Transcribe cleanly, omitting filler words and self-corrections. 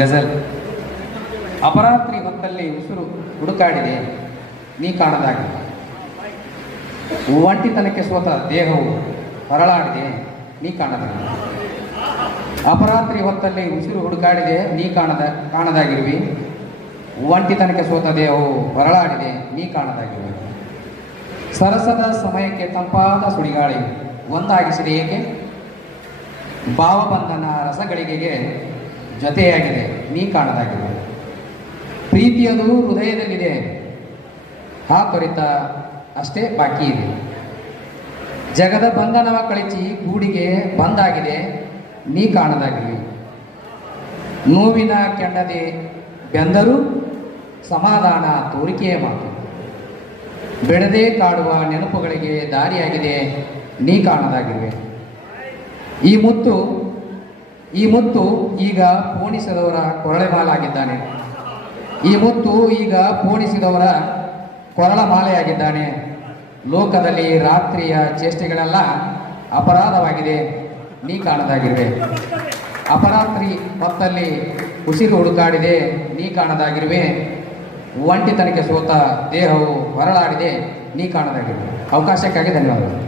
ಗಜಲ್. ಅಪರಾತ್ರಿ ಹೊತ್ತಲ್ಲಿ ಉಸಿರು ಹುಡುಕಾಡಿದೆ ನೀ ಕಾಣದಾಗಿ, ಒಂಟಿತನಕ್ಕೆ ಸೋತ ದೇಹವು ಹೊರಳಾಡಿದೆ ನೀ ಕಾಣದಾಗಿ. ಅಪರಾತ್ರಿ ಹೊತ್ತಲ್ಲಿ ಉಸಿರು ಹುಡುಕಾಡಿದೆ ನೀ ಕಾಣದಾಗಿರುವಿ, ಒಂಟಿತನಕ್ಕೆ ಸೋತ ದೇಹವು ಹೊರಳಾಡಿದೆ ನೀ ಕಾಣದಾಗಿರುವಿ. ಸರಸದ ಸಮಯಕ್ಕೆ ತಂಪಾದ ಸುಳಿಗಾಳಿ ಒಂದಾಗಿಸಿದೆ ಏಕೆ, ಭಾವಬಂಧನ ರಸಗಳಿಗೆಗೆ ಜೊತೆಯಾಗಿದೆ ನೀ ಕಾಣದಾಗಿರುವೆ. ಪ್ರೀತಿಯದು ಹೃದಯದಲ್ಲಿದೆ, ತ್ವರಿತ ಅಷ್ಟೇ ಬಾಕಿ ಇದೆ. ಜಗದ ಬಂಧನವ ಕಳಿಸಿ ಗೂಡಿಗೆ ಬಂದಾಗಿದೆ ನೀ ಕಾಣದಾಗಿರುವೆ. ನೋವಿನ ಕೆಂಡದೆ ಬೆಂದರೂ ಸಮಾಧಾನ ತೋರಿಕೆಯ ಮಾತು, ಬೆಳೆದೇ ಕಾಡುವ ನೆನಪುಗಳಿಗೆ ದಾರಿಯಾಗಿದೆ ನೀ ಕಾಣದಾಗಿರುವೆ. ಈ ಮುತ್ತು ಈಗ ಪೋಣಿಸಿದವರ ಕೊರಳೆ ಮಾಲಾಗಿದ್ದಾನೆ, ಈ ಮುತ್ತು ಈಗ ಪೋಣಿಸಿದವರ ಕೊರಳ ಮಾಲೆಯಾಗಿದ್ದಾನೆ. ಲೋಕದಲ್ಲಿ ರಾತ್ರಿಯ ಚೇಷ್ಟೆಗಳೆಲ್ಲ ಅಪರಾಧವಾಗಿದೆ ನೀ ಕಾಣದಾಗಿರುವೆ. ಅಪರಾತ್ರಿ ಹೊತ್ತಲ್ಲಿ ಉಸಿರು ಹುಡುಕಾಡಿದೆ ನೀ ಕಾಣದಾಗಿರುವೆ, ಒಂಟಿತನಕ್ಕೆ ಸೋತ ದೇಹವು ಹೊರಳಾಡಿದೆ ನೀ ಕಾಣದಾಗಿರುವೆ. ಅವಕಾಶಕ್ಕಾಗಿ ಧನ್ಯವಾದಗಳು.